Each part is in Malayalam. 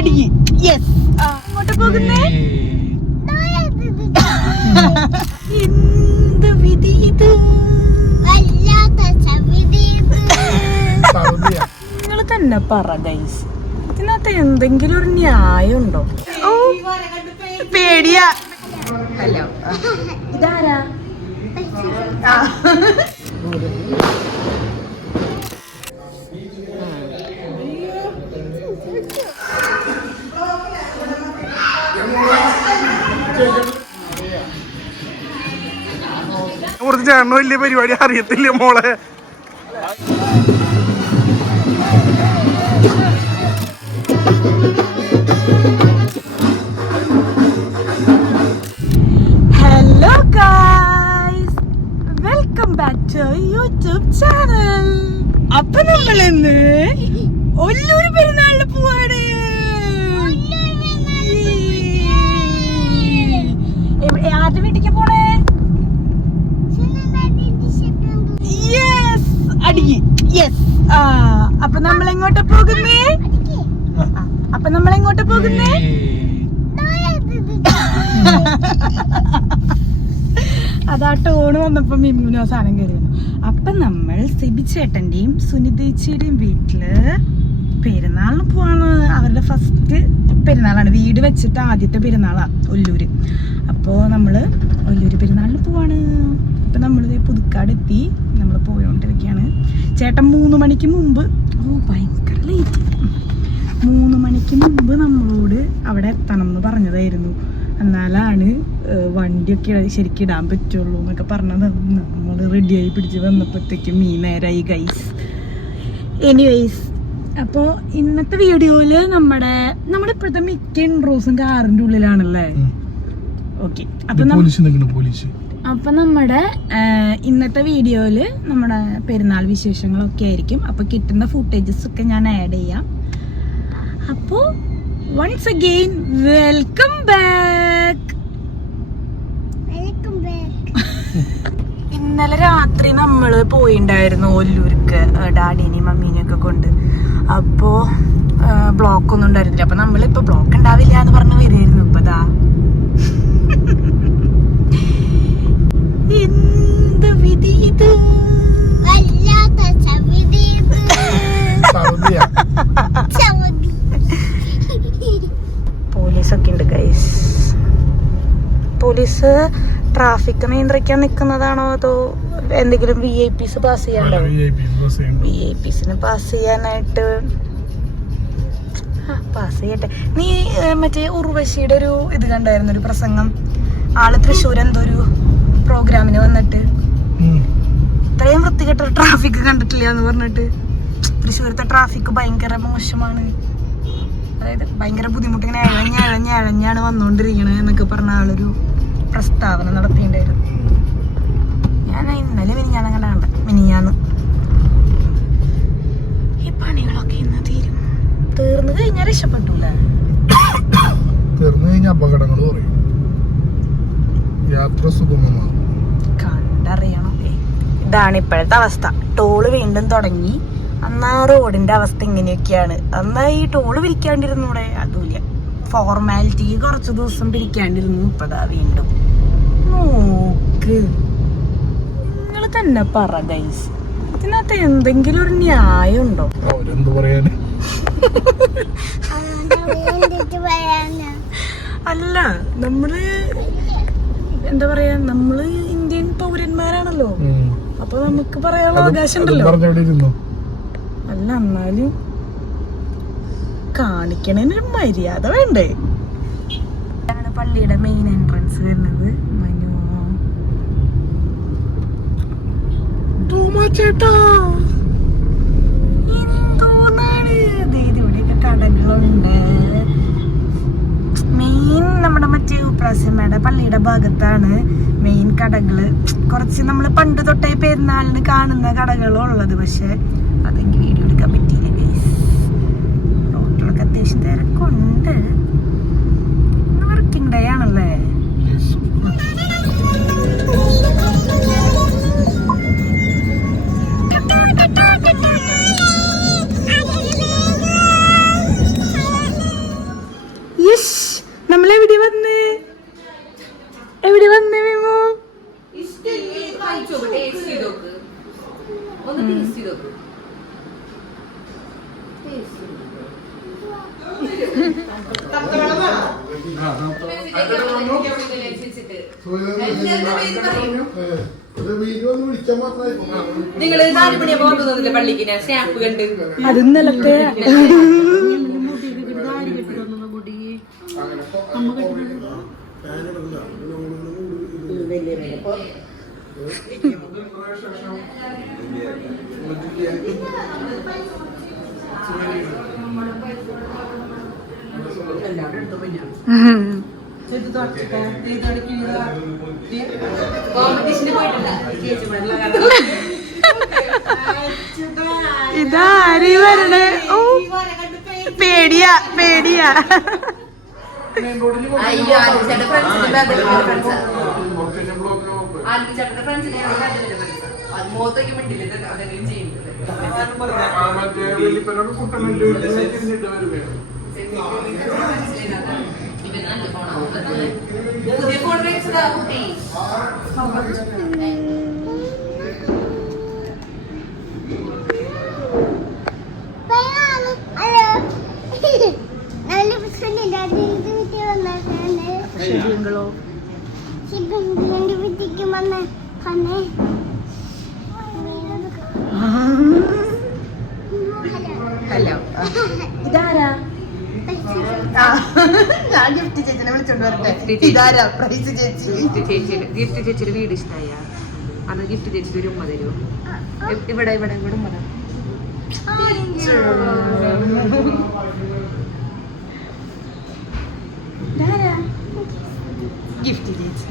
അടിക്ക്. യെസ്. അങ്ങോട്ട് പോകുന്നേ. എന്ത് വിധി ഇത്? നിങ്ങൾ തന്നെ പറ ഗൈസ്, ഇതിനകത്ത് എന്തെങ്കിലും ഒരു ന്യായം ഉണ്ടോ? പേടിയാ. ഹലോ, ഇതാരാ? കുറച്ച് ചേട്ടന് വലിയ പരിപാടി അറിയത്തില്ല മോളെ. Hello guys, welcome back to YouTube channel. അപ്പൊ നമ്മളിന്ന് ഒല്ലൂർ പെരുന്നാളിന് പോവാണ്. ആരുടെ വീട്ടിലേക്ക് പോണേ? യെസ്, അടിക്ക്. യെസ്. അപ്പൊ നമ്മൾ എങ്ങോട്ടാ പോകുന്നേ? അതാ ടോണ് വന്നപ്പോ മിമ്മുനോ സാധനം കയറിയാണ്. അപ്പൊ നമ്മൾ സിബി ചേട്ടന്റെയും സുനിതേച്ചിയുടെയും വീട്ടില് പെരുന്നാളിന് പോവാണ്. അവരുടെ ഫസ്റ്റ് പെരുന്നാളാണ്, വീട് വെച്ചിട്ട് ആദ്യത്തെ പെരുന്നാളാ ഒല്ലൂര്. അപ്പോൾ നമ്മള് ഒല്ലൂര് പെരുന്നാളിന് പോവാണ്. ഇപ്പൊ നമ്മളിത് പുതുക്കാട് എത്തി, നമ്മൾ പോയോണ്ടിരിക്കുകയാണ്. ചേട്ടൻ 3 മണിക്ക് മുമ്പ്, ഭയങ്കര ലേറ്റ്, 3 മണിക്ക് മുമ്പ് നമ്മളോട് അവിടെ എത്തണം എന്ന് പറഞ്ഞതായിരുന്നു. എന്നാലാണ് വണ്ടിയൊക്കെ ശരിക്കും ഇടാൻ പറ്റുള്ളൂ എന്നൊക്കെ പറഞ്ഞത്. നമ്മൾ റെഡിയായി പിടിച്ച് വന്നപ്പോഴത്തേക്കും നേരായി ഗൈസ്. എനിവേയ്സ്, അപ്പോൾ ഇന്നത്തെ വീഡിയോയിൽ നമ്മുടെ ഇപ്പോഴത്തെ മിക്ക ഇൻട്രോസും കാറിന്റെ ഉള്ളിലാണല്ലേ. ഓക്കെ, അപ്പൊ നമ്മുടെ ഇന്നത്തെ വീഡിയോയില് നമ്മുടെ പെരുന്നാൾ വിശേഷങ്ങളൊക്കെ ആയിരിക്കും. അപ്പൊ കിട്ടുന്ന ഫുട്ടേജസ് ഒക്കെ ഞാൻ ആഡ് ചെയ്യാം. അപ്പോ വൺസ് അഗെയിൻ വെൽക്കം ബാക്ക്. ഇന്നലെ രാത്രി നമ്മള് പോയിണ്ടായിരുന്നു ഒല്ലൂർക്ക് ഡാഡിനെയും മമ്മീനെയും ഒക്കെ കൊണ്ട്. അപ്പോ ബ്ലോക്ക് ഒന്നും ഉണ്ടായിരുന്നില്ല. അപ്പൊ നമ്മളിപ്പോ ബ്ലോക്ക് ഉണ്ടാവില്ല എന്ന് പറഞ്ഞ് വരുമായിരുന്നു. ഇപ്പതാ എന്ത് വിധി ഇത്? പോലീസൊക്കെ ഉണ്ട് ഗൈസ്. പോലീസ് ട്രാഫിക് നിയന്ത്രിക്കാൻ നിൽക്കുന്നതാണോ അതോ എന്തെങ്കിലും VIPs പാസ് ചെയ്യാണ്ടോ? VIPസിന് പാസ് ചെയ്യാനായിട്ട് പാസ് ചെയ്യട്ടെ. നീ മറ്റേ ഉർവശിയുടെ ഒരു ഇത് കണ്ടായിരുന്നു, ഒരു പ്രസംഗം. ആള് തൃശ്ശൂർ എന്തോ ഒരു പ്രോഗ്രാമിന് വന്നിട്ട് ഇത്രയും വൃത്തികെട്ട ട്രാഫിക് കണ്ടിട്ടില്ല എന്ന് പറഞ്ഞിട്ട്. തൃശ്ശൂരത്തെ ട്രാഫിക് ഭയങ്കര മോശമാണ്, അതായത് ഭയങ്കര ബുദ്ധിമുട്ട്, ഇങ്ങനെ ഇഴഞ്ഞാണ് വന്നുകൊണ്ടിരിക്കണത് എന്നൊക്കെ പറഞ്ഞ ആളൊരു പ്രസ്താവന നടത്തിയിട്ടുണ്ടായിരുന്നു. ഞാൻ ഇന്നലെ മിനിഞ്ഞാന്ന് ഈ പണികളൊക്കെ ഇന്ന് തീർന്നു കഴിഞ്ഞാൽ രക്ഷപ്പെട്ടൂല. തീർന്നു കഴിഞ്ഞാൽ അപകടങ്ങൾ കുറയും, യാത്ര സുഗമമാണ്. കണ്ടറിയണം. ഇതാണ് ഇപ്പോഴത്തെ അവസ്ഥ. ടോള് വീണ്ടും തുടങ്ങി. അന്നാ റോഡിന്റെ അവസ്ഥ ഇങ്ങനെയൊക്കെയാണ്. അന്നാ ഈ ടോള് പിരിക്കാണ്ടിരുന്നൂടെ? അതുമില്ല. ഫോർമാലിറ്റി കുറച്ചു ദിവസം പിരിക്കാണ്ടിരുന്നു. ഇപ്പതാ വീണ്ടും. നോക്ക്, നിങ്ങൾ തന്നെ പറ ഗൈസ്, ഇതിനകത്ത് എന്തെങ്കിലും ഒരു ന്യായം ഉണ്ടോ? അല്ല, നമ്മള് എന്താ പറയാ, നമ്മള് ഇന്ത്യൻ പൗരന്മാരാണല്ലോ. അപ്പൊ നമുക്ക് പറയാനുള്ള അവകാശം ഉണ്ടല്ലോ. അല്ല, എന്നാലും കാണിക്കണതിനൊരു മര്യാദ വേണ്ടേ? പള്ളിയുടെ മെയിൻ എൻട്രൻസ് വരുന്നത്. ചേട്ടാ എന്തോന്നാണ് ഇവിടെയൊക്കെ കടകളുണ്ട്. മെയിൻ നമ്മുടെ മറ്റേ ഉപ്രാസ്യമ്മയുടെ പള്ളിയുടെ ഭാഗത്താണ് മെയിൻ കടകള്. കുറച്ച് നമ്മൾ പണ്ട് തൊട്ടേ പെരുന്നാളിന് കാണുന്ന കടകളുള്ളത്. പക്ഷെ അതെങ്കിൽ വീഡിയോ എടുക്കാൻ പറ്റിയില്ല. റോഡിലൊക്കെ അത്യാവശ്യം തിരക്കുണ്ട്. വർക്കിംഗ് ഡേ ആണല്ലേ. നിങ്ങള് 4 മണിയാകുമ്പോ പോകുന്നില്ല പള്ളിക്ക് സ്നാപ്പ് കണ്ട് അത് ഇന്നലത്തെ കോമ്പറ്റീഷന് പോയിട്ടില്ല ഇതാരീ വരണേ ഓ പേടിയാ പേടിയാ ആൽബിച്ചേട്ടന്റെ ഫ്രണ്ട്സിനെ മോത്തൊക്കെ മിണ്ടില്ല അതെങ്കിലും ചെയ്യുന്നത് പുതിയ ഫോൺ വെച്ചതാ കുട്ടി ഹലോ ഇതാരാ ഞാൻ ഗിഫ്റ്റ് ചേച്ചിനെ വിളിച്ചോണ്ട് വരട്ടെ ഇതാരാ പ്രൈസ് ചേച്ചി ഗിഫ്റ്റ് ചേച്ചിയുടെ വീട് ഇഷ്ടമായ അന്ന് ഗിഫ്റ്റ് ചേച്ചിയുടെ ഒരു ഉമ്മ തരുമോ ഇവിടെ ഇവിടെ ഇവിടെ ഉമ്മ തരും ഗിഫ്റ്റ് ചേച്ചി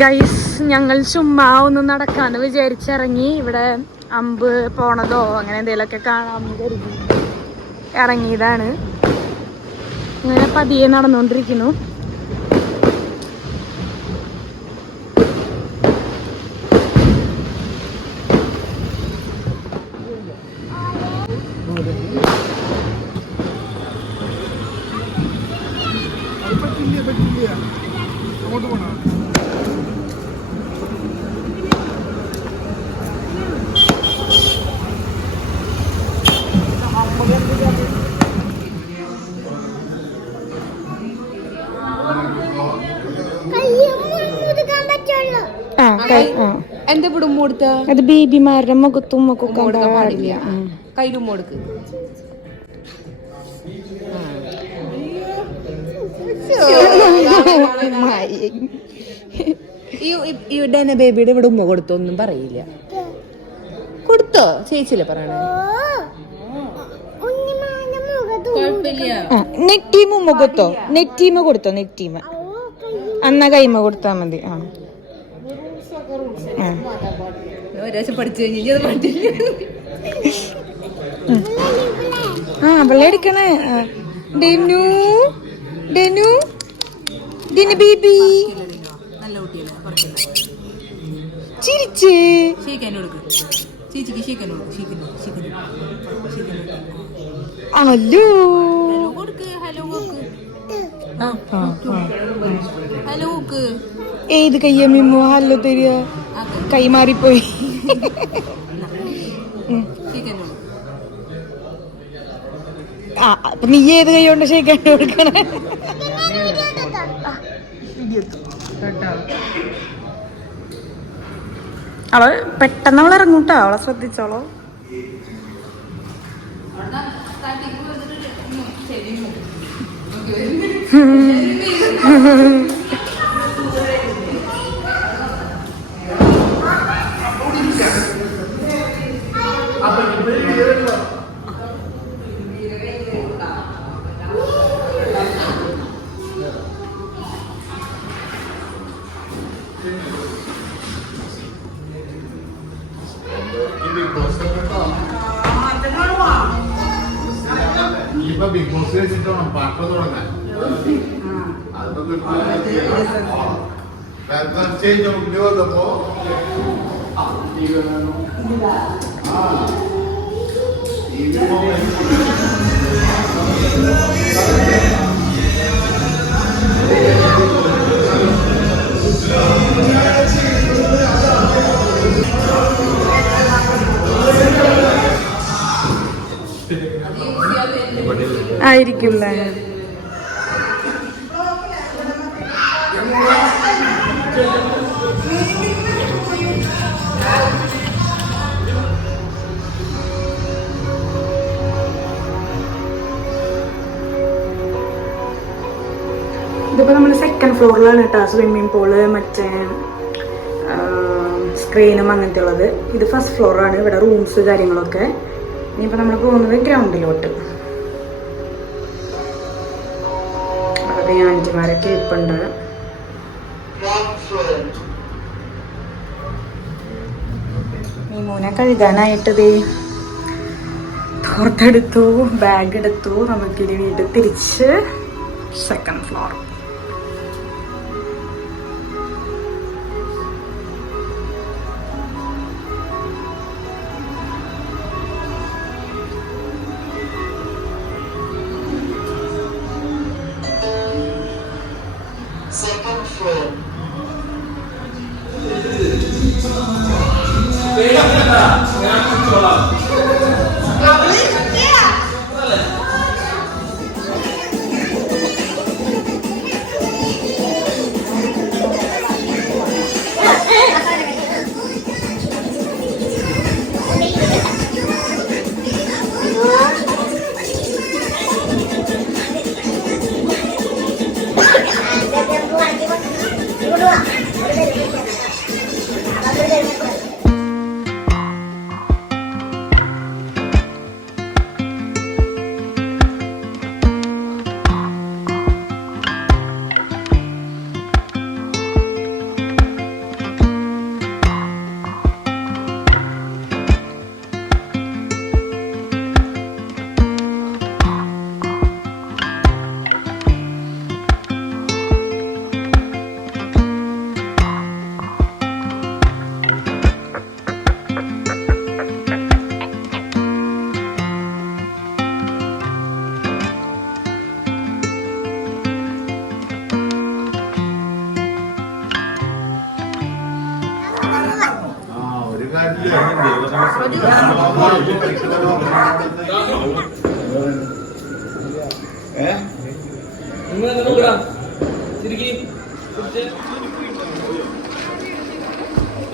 ഗൈസ് ഞങ്ങൾ ചുമ്മാ ഒന്ന് നടക്കാന്ന് വിചാരിച്ചിറങ്ങി. ഇവിടെ അമ്പ് പോണതോ അങ്ങനെ എന്തെങ്കിലുമൊക്കെ കാണാമെന്ന് കരുതി ഇറങ്ങിയതാണ്. അങ്ങനെ പതിയെ നടന്നുകൊണ്ടിരിക്കുന്നു. അങ്ങോട്ട് പോണോ? എന്താ ഇവിടെ ഉമ്മ കൊടുത്ത അത് ബേബിമാരുടെ മുഖത്തും കൊടുക്കാൻ പാടില്ല. കയ്യിൽ ഉമ്മ കൊടുക്ക്. ഈ ഡെന ബേബിയുടെ ഇവിടെ ഉമ്മ കൊടുത്തോ ഒന്നും പറയില്ല. കൊടുത്തോ ചേച്ചില്ലേ പറയണേ. നെറ്റീമ മുഖത്തോ നെറ്റീമ കൊടുത്തോ നെറ്റീമ അന്ന കൈമ കൊടുത്താ മതി. ഒരാഴ്ച പഠിച്ചു കഴിഞ്ഞാൽ പറ്റില്ല. വെള്ളയടിക്കണേ. ഡെനു ഡെനു ഡിന ബേബി നല്ല കുട്ടിയല്ലേ ചിരിച്ചേ. ചേച്ചിക്ക് ഷീക്കൻ അല്ലോ ഹലോ ഏത് കയ്യമ്മോ ഹല്ലോ തരിക? കൈ മാറിപ്പോയി. അപ്പൊ നീ ഏത് കൈ കൊണ്ട് ഷേക്കാൻ കൊടുക്കണേ? അവള് പെട്ടെന്ന് അവൾ ഇറങ്ങൂട്ടോ, അവളെ ശ്രദ്ധിച്ചോളോ. ഇപ്പൊ ബിഗ് ബോസ് വെച്ചിട്ടാണ് പാട്ട് തുടങ്ങാൻ. അതൊക്കെ ചേഞ്ച് നോക്കി വന്നപ്പോ ആയിരിക്കില്ല. ഇതിപ്പോൾ നമ്മൾ സെക്കൻഡ് ഫ്ലോറിലാണ് കേട്ടോ സ്വിമ്മിങ് പൂള്, മറ്റേ സ്ക്രീനും അങ്ങനത്തെ ഉള്ളത്. ഇത് ഫസ്റ്റ് ഫ്ലോറാണ്, ഇവിടെ റൂംസ് കാര്യങ്ങളൊക്കെ. ഇനിയിപ്പോൾ നമ്മൾ പോകുന്നത് ഗ്രൗണ്ടിലോട്ട്. അവിടെ ആൻറ്റിമാരൊക്കെ ഇരിപ്പുണ്ട്. മീമൂനെ കഴുകാനായിട്ട് ദേ തോർത്തെടുത്തു, ബാഗ് എടുത്തു. നമുക്കിനി വീണ്ടും തിരിച്ച് സെക്കൻഡ് ഫ്ലോർ.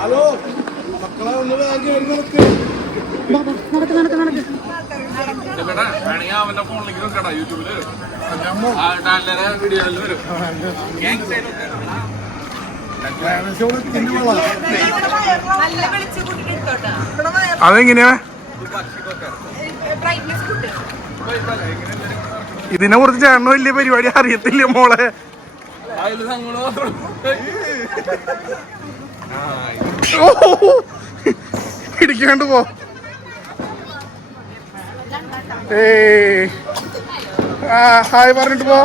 ഹലോ മക്കളെ ഒന്ന് ബാഗ് നടക്ക് നടക്ക് നടക്ക്. അവന്റെ ഫോണിലേക്ക് നോക്കടാ, യൂട്യൂബില് വീഡിയോയില് വരും. അതെങ്ങനെയാ? ഇതിനെ കുറിച്ച് ചേട്ടന് വലിയ പരിപാടി അറിയത്തില്ല മോളെ. ഇടിക്കാണ്ട് പോ. ഹായ് പറഞ്ഞിട്ട് പോ,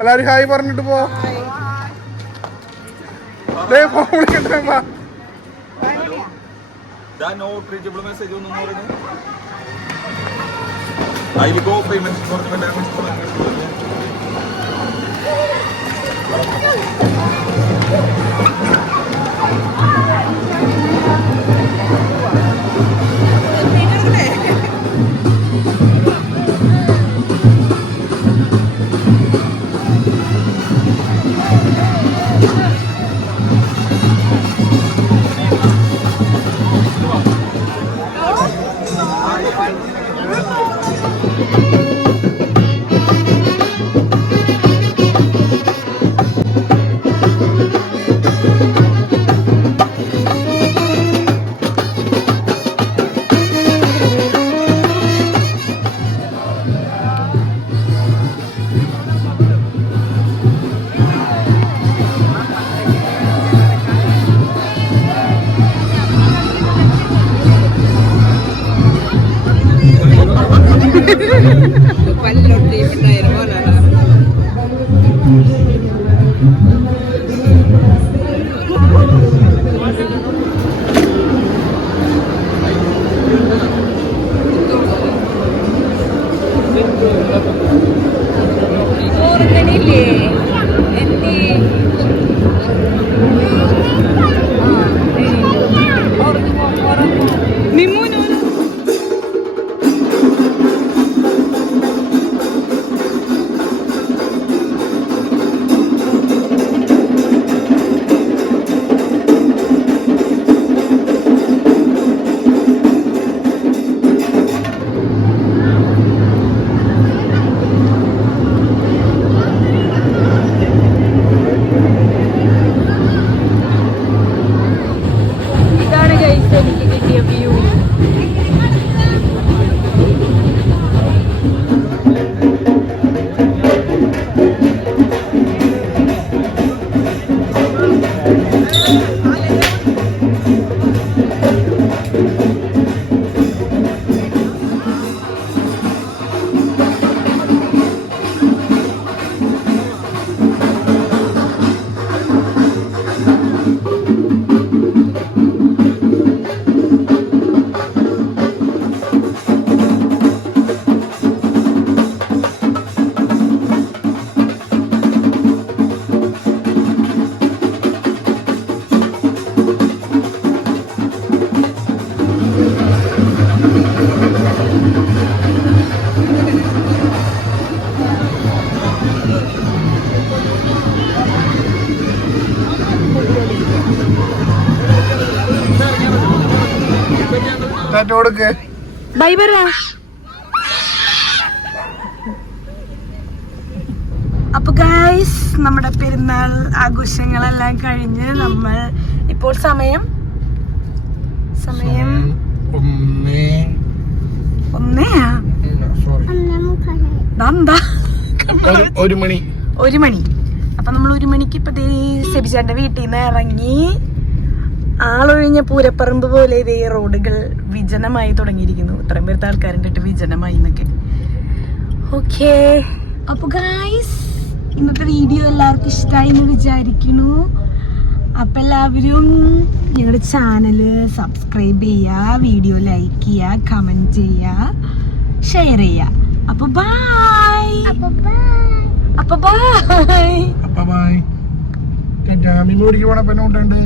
എല്ലാരും ഹായ് പറഞ്ഞിട്ട് പോ. ഫോൺ വിളിക്കട്ടെ. നോട്ട് റീച്ചബിൾ മെസ്സേജ് ഒന്നും പറയുന്നത് അതിൽ ഗോ എനിക്ക് കിട്ടിയ വ്യൂ. ബൈ പറ. അപ്പൊ ഗൈസ്, നമ്മുടെ പെരുന്നാൾ ആഘോഷങ്ങളെല്ലാം കഴിഞ്ഞ് നമ്മൾ ഇപ്പോൾ സമയം ഒരു മണി. അപ്പൊ നമ്മൾ 1 മണിക്ക് ഇപ്പൊ സെബിചാന്റെ വീട്ടിൽ നിന്ന് ഇറങ്ങി. ആളൊഴിഞ്ഞ പൂരപ്പറമ്പ് പോലെ ഇതേ റോഡുകൾ വിജനമായി തുടങ്ങിയിരിക്കുന്നു. ഇത്രയും പേരത്തെ ആൾക്കാരുണ്ടിട്ട് വിജനമായി എന്നൊക്കെ. ഓക്കെ, അപ്പൊ ഗൈസ്, ഇന്നത്തെ വീഡിയോ എല്ലാവർക്കും ഇഷ്ടമായി എന്ന് വിചാരിക്കുന്നു. അപ്പൊ എല്ലാവരും ഞങ്ങളുടെ ചാനല് സബ്സ്ക്രൈബ് ചെയ്യുക, വീഡിയോ ലൈക്ക് ചെയ്യുക, കമന്റ് ചെയ്യുക, ഷെയർ ചെയ്യുക. അപ്പൊ ബൈ. ബൈ. മെമ്മോറിക്ക് പോണ പെണ്ണുണ്ട്.